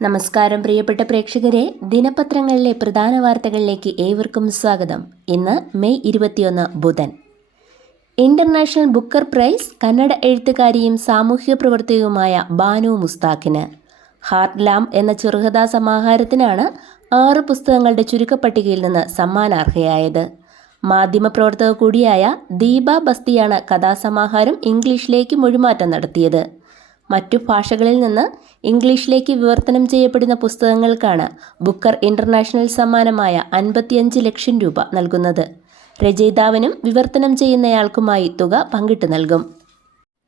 നമസ്കാരം പ്രിയപ്പെട്ട പ്രേക്ഷകരെ, ദിനപത്രങ്ങളിലെ പ്രധാന വാർത്തകളിലേക്ക് ഏവർക്കും സ്വാഗതം. ഇന്ന് മെയ് 21 ബുധൻ. ഇന്റർനാഷണൽ ബുക്കർ പ്രൈസ് കന്നഡ എഴുത്തുകാരിയും സാമൂഹ്യ പ്രവർത്തകയുമായ ബാനു മുസ്താഖിന്. ഹാർട്ട് ലാം എന്ന ചെറുകഥാ സമാഹാരത്തിനാണ് 6 പുസ്തകങ്ങളുടെ ചുരുക്കപ്പട്ടികയിൽ നിന്ന് സമ്മാനാർഹയായത്. മാധ്യമപ്രവർത്തക കൂടിയായ ദീപ ബസ്തിയാണ് കഥാസമാഹാരം ഇംഗ്ലീഷിലേക്ക് മൊഴിമാറ്റം നടത്തിയത്. മറ്റു ഭാഷകളിൽ നിന്ന് ഇംഗ്ലീഷിലേക്ക് വിവർത്തനം ചെയ്യപ്പെടുന്ന പുസ്തകങ്ങൾക്കാണ് ബുക്കർ ഇന്റർനാഷണൽ സമ്മാനമായ 55 ലക്ഷം രൂപ നൽകുന്നത്. രചയിതാവിനും വിവർത്തനം ചെയ്യുന്നയാൾക്കുമായി തുക പങ്കിട്ട് നൽകും.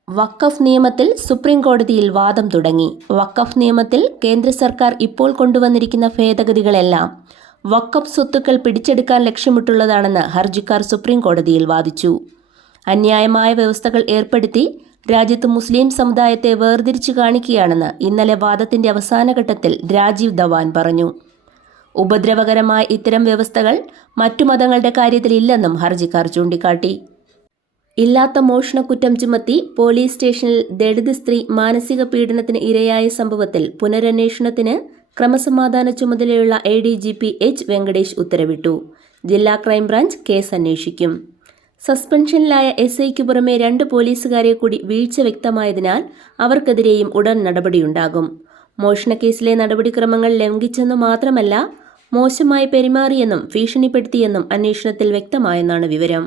വഖഫ് നിയമത്തിൽ സുപ്രീം കോടതിയിൽ വാദം തുടങ്ങി. വഖഫ് നിയമത്തിൽ കേന്ദ്ര സർക്കാർ ഇപ്പോൾ കൊണ്ടുവന്നിരിക്കുന്ന ഭേദഗതികളെല്ലാം വഖഫ് സ്വത്തുക്കൾ പിടിച്ചെടുക്കാൻ ലക്ഷ്യമിട്ടുള്ളതാണെന്ന് ഹർജിക്കാർ സുപ്രീം കോടതിയിൽ വാദിച്ചു. അന്യായമായ വ്യവസ്ഥകൾ ഏർപ്പെടുത്തി രാജ്യത്ത് മുസ്ലിം സമുദായത്തെ വേർതിരിച്ചു കാണിക്കുകയാണെന്ന് ഇന്നലെ വാദത്തിന്റെ അവസാനഘട്ടത്തിൽ രാജീവ് ധവാൻ പറഞ്ഞു. ഉപദ്രവകരമായ ഇത്തരം വ്യവസ്ഥകൾ മറ്റു മതങ്ങളുടെ കാര്യത്തിൽ ഇല്ലെന്നും ഹർജിക്കാർ ചൂണ്ടിക്കാട്ടി. ഇല്ലാത്ത മോഷണക്കുറ്റം ചുമത്തി പോലീസ് സ്റ്റേഷനിൽ ദളിത് സ്ത്രീ മാനസിക പീഡനത്തിന് ഇരയായ സംഭവത്തിൽ പുനരന്വേഷണത്തിന് ക്രമസമാധാന ചുമതലയുള്ള ADGP H. വെങ്കടേഷ് ഉത്തരവിട്ടു. ജില്ലാ ക്രൈംബ്രാഞ്ച് കേസ് അന്വേഷിക്കും. സസ്പെൻഷനിലായ SIക്ക് പുറമെ 2 പോലീസുകാരെ കൂടി വീഴ്ച വ്യക്തമായതിനാൽ അവർക്കെതിരെയും ഉടൻ നടപടിയുണ്ടാകും. മോഷണക്കേസിലെ നടപടിക്രമങ്ങൾ ലംഘിച്ചെന്നു മാത്രമല്ല, മോശമായി പെരുമാറിയെന്നും ഭീഷണിപ്പെടുത്തിയെന്നും അന്വേഷണത്തിൽ വ്യക്തമായെന്നാണ് വിവരം.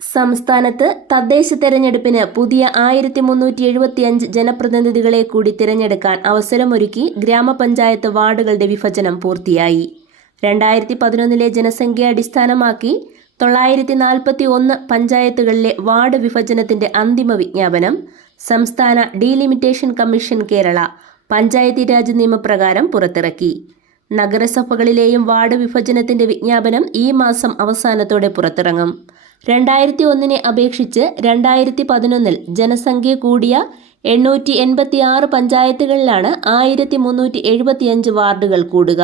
സംസ്ഥാനത്ത് തദ്ദേശ തെരഞ്ഞെടുപ്പിന് പുതിയ 1375 ജനപ്രതിനിധികളെ കൂടി തിരഞ്ഞെടുക്കാൻ അവസരമൊരുക്കി ഗ്രാമപഞ്ചായത്ത് വാർഡുകളുടെ വിഭജനം പൂർത്തിയായി. 2011 ജനസംഖ്യ അടിസ്ഥാനമാക്കി 941 പഞ്ചായത്തുകളിലെ വാർഡ് വിഭജനത്തിന്റെ അന്തിമ വിജ്ഞാപനം സംസ്ഥാന ഡീലിമിറ്റേഷൻ കമ്മീഷൻ കേരള പഞ്ചായത്തി രാജ് നിയമപ്രകാരം പുറത്തിറക്കി. നഗരസഭകളിലെയും വാർഡ് വിഭജനത്തിന്റെ വിജ്ഞാപനം ഈ മാസം അവസാനത്തോടെ പുറത്തിറങ്ങും. 2001 അപേക്ഷിച്ച് 2011 ജനസംഖ്യ കൂടിയ 886 പഞ്ചായത്തുകളിലാണ് 1375 വാർഡുകൾ കൂടുക.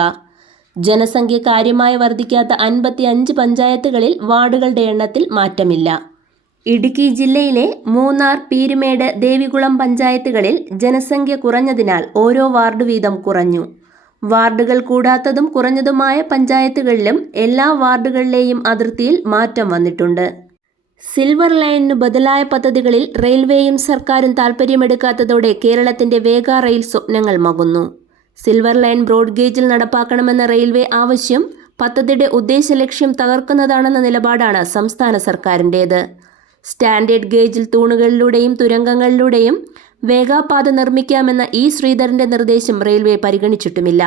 ജനസംഖ്യ കാര്യമായി വർദ്ധിക്കാത്ത 55 പഞ്ചായത്തുകളിൽ വാർഡുകളുടെ എണ്ണത്തിൽ മാറ്റമില്ല. ഇടുക്കി ജില്ലയിലെ മൂന്നാർ, പീരുമേട്, ദേവികുളം പഞ്ചായത്തുകളിൽ ജനസംഖ്യ കുറഞ്ഞതിനാൽ ഓരോ വാർഡ് വീതം കുറഞ്ഞു. വാർഡുകൾ കൂടാത്തതും കുറഞ്ഞതുമായ പഞ്ചായത്തുകളിലും എല്ലാ വാർഡുകളിലെയും അതിർത്തിയിൽ മാറ്റം വന്നിട്ടുണ്ട്. സിൽവർ ലൈനിനു ബദലായ പദ്ധതികളിൽ റെയിൽവേയും സർക്കാരും താൽപ്പര്യമെടുക്കാത്തതോടെ കേരളത്തിന്റെ വേഗ റെയിൽ സ്വപ്നങ്ങൾ മകുന്നു. സിൽവർ ലൈൻ ബ്രോഡ് ഗേജിൽ നടപ്പാക്കണമെന്ന റെയിൽവേ ആവശ്യം പദ്ധതിയുടെ ഉദ്ദേശലക്ഷ്യം തകർക്കുന്നതാണെന്ന നിലപാടാണ് സംസ്ഥാന സർക്കാരിൻ്റേത്. സ്റ്റാൻഡേർഡ് ഗേജിൽ തൂണുകളിലൂടെയും തുരങ്കങ്ങളിലൂടെയും വേഗപാത നിർമ്മിക്കാമെന്ന ശ്രീധരന്റെ നിർദ്ദേശം റെയിൽവേ പരിഗണിച്ചിട്ടുമില്ല.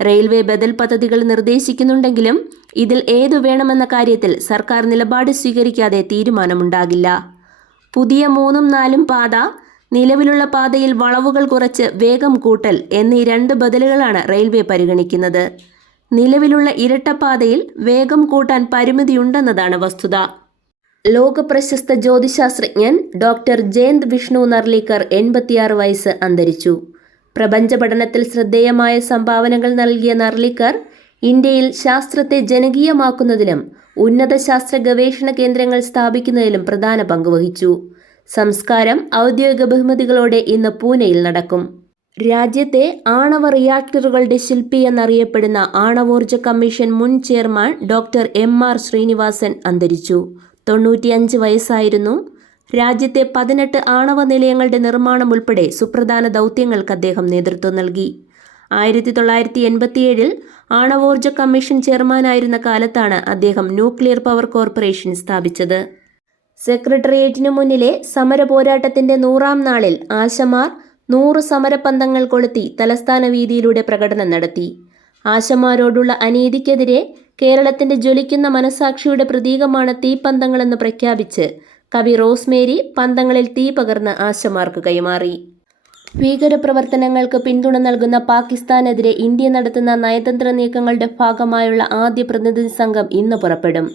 റെയിൽവേ ബദൽ പദ്ധതികൾ നിർദ്ദേശിക്കുന്നുണ്ടെങ്കിലും ഇതിൽ ഏതു വേണമെന്ന കാര്യത്തിൽ സർക്കാർ നിലപാട് സ്വീകരിക്കാതെ തീരുമാനമുണ്ടാകില്ല. പുതിയ 3ഉം 4ഉം പാത, നിലവിലുള്ള പാതയിൽ വളവുകൾ കുറച്ച് വേഗം കൂട്ടൽ എന്നീ 2 ബദലുകളാണ് റെയിൽവേ പരിഗണിക്കുന്നത്. നിലവിലുള്ള ഇരട്ടപ്പാതയിൽ വേഗം കൂട്ടാൻ പരിമിതിയുണ്ടെന്നതാണ് വസ്തുത. ലോകപ്രശസ്ത ജ്യോതിശാസ്ത്രജ്ഞൻ ഡോക്ടർ ജയന്ത് വിഷ്ണു നർലിക്കർ 86 വയസ്സ് അന്തരിച്ചു. പ്രപഞ്ച പഠനത്തിൽ ശ്രദ്ധേയമായ സംഭാവനകൾ നൽകിയ നർലിക്കർ ഇന്ത്യയിൽ ശാസ്ത്രത്തെ ജനകീയമാക്കുന്നതിലും ഉന്നത ശാസ്ത്ര ഗവേഷണ കേന്ദ്രങ്ങൾ സ്ഥാപിക്കുന്നതിലും പ്രധാന പങ്കുവഹിച്ചു. സംസ്കാരം ഔദ്യോഗിക ബഹുമതികളോടെ ഇന്ന് പൂനെയിൽ നടക്കും. രാജ്യത്തെ ആണവ റിയാക്ടറുകളുടെ ശില്പി എന്നറിയപ്പെടുന്ന ആണവോർജ കമ്മീഷൻ മുൻ ചെയർമാൻ ഡോക്ടർ MR ശ്രീനിവാസൻ അന്തരിച്ചു. 95 വയസ്സായിരുന്നു. രാജ്യത്തെ 18 ആണവ നിലയങ്ങളുടെ നിർമ്മാണം ഉൾപ്പെടെ സുപ്രധാന ദൗത്യങ്ങൾക്ക് അദ്ദേഹം നേതൃത്വം നൽകി. 1987 ആണവോർജ കമ്മീഷൻ ചെയർമാനായിരുന്ന കാലത്താണ് അദ്ദേഹം ന്യൂക്ലിയർ പവർ കോർപ്പറേഷൻ സ്ഥാപിച്ചത്. സെക്രട്ടേറിയറ്റിനു മുന്നിലെ സമര പോരാട്ടത്തിന്റെ 100ാം നാളിൽ ആശമാർ 100 സമരപന്തങ്ങൾ കൊളുത്തി തലസ്ഥാന വീതിയിലൂടെ പ്രകടനം നടത്തി. ആശമാരോടുള്ള അനീതിക്കെതിരെ കേരളത്തിന്റെ ജ്വലിക്കുന്ന മനസാക്ഷിയുടെ പ്രതീകമാണ് തീപ്പന്തങ്ങളെന്ന് പ്രഖ്യാപിച്ച് കവി റോസ്മേരി പന്തങ്ങളിൽ തീ പകർന്ന് ആശമാർക്ക് കൈമാറി. ഭീകരപ്രവർത്തനങ്ങൾക്ക് പിന്തുണ നൽകുന്ന പാകിസ്ഥാനെതിരെ ഇന്ത്യ നടത്തുന്ന നയതന്ത്ര നീക്കങ്ങളുടെ ഭാഗമായുള്ള ആദ്യ പ്രതിനിധി സംഘം ഇന്ന് പുറപ്പെടും.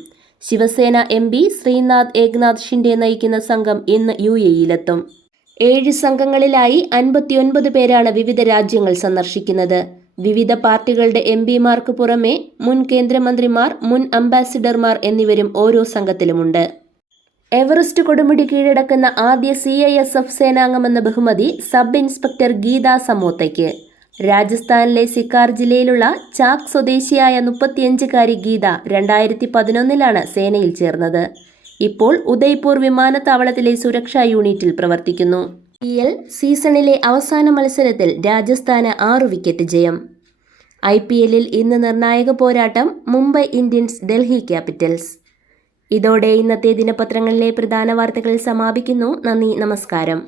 ശിവസേന MP ശ്രീനാഥ് ഏക്നാഥ് ഷിൻഡെ നയിക്കുന്ന സംഘം ഇന്ന് UAEയിലെത്തും. 7 സംഘങ്ങളിലായി 59 പേരാണ് വിവിധ രാജ്യങ്ങൾ സന്ദർശിക്കുന്നത്. വിവിധ പാർട്ടികളുടെ MPമാർക്ക് പുറമെ മുൻ കേന്ദ്രമന്ത്രിമാർ, മുൻ അംബാസിഡർമാർ എന്നിവരും ഓരോ സംഘത്തിലുമുണ്ട്. എവറസ്റ്റ് കൊടുമുടി കീഴടക്കുന്ന ആദ്യ CISF സേനാംഗമെന്ന ബഹുമതി സബ് ഇൻസ്പെക്ടർ ഗീത സമോത്തയ്ക്ക്. രാജസ്ഥാനിലെ സിക്കാർ ജില്ലയിലുള്ള ചാക് സ്വദേശിയായ 35-കാരി ഗീത 2011-ലാണ് സേനയിൽ ചേർന്നത്. ഇപ്പോൾ ഉദയ്പൂർ വിമാനത്താവളത്തിലെ സുരക്ഷാ യൂണിറ്റിൽ പ്രവർത്തിക്കുന്നു. IPL സീസണിലെ അവസാന മത്സരത്തിൽ രാജസ്ഥാന് 6 വിക്കറ്റ് ജയം. IPLൽ ഇന്ന് നിർണായക പോരാട്ടം മുംബൈ ഇന്ത്യൻസ് ഡൽഹി ക്യാപിറ്റൽസ്. ഇതോടെ ഇന്നത്തെ ദിനപത്രങ്ങളിലെ പ്രധാന വാർത്തകൾ സമാപിക്കുന്നു. നന്ദി, നമസ്കാരം.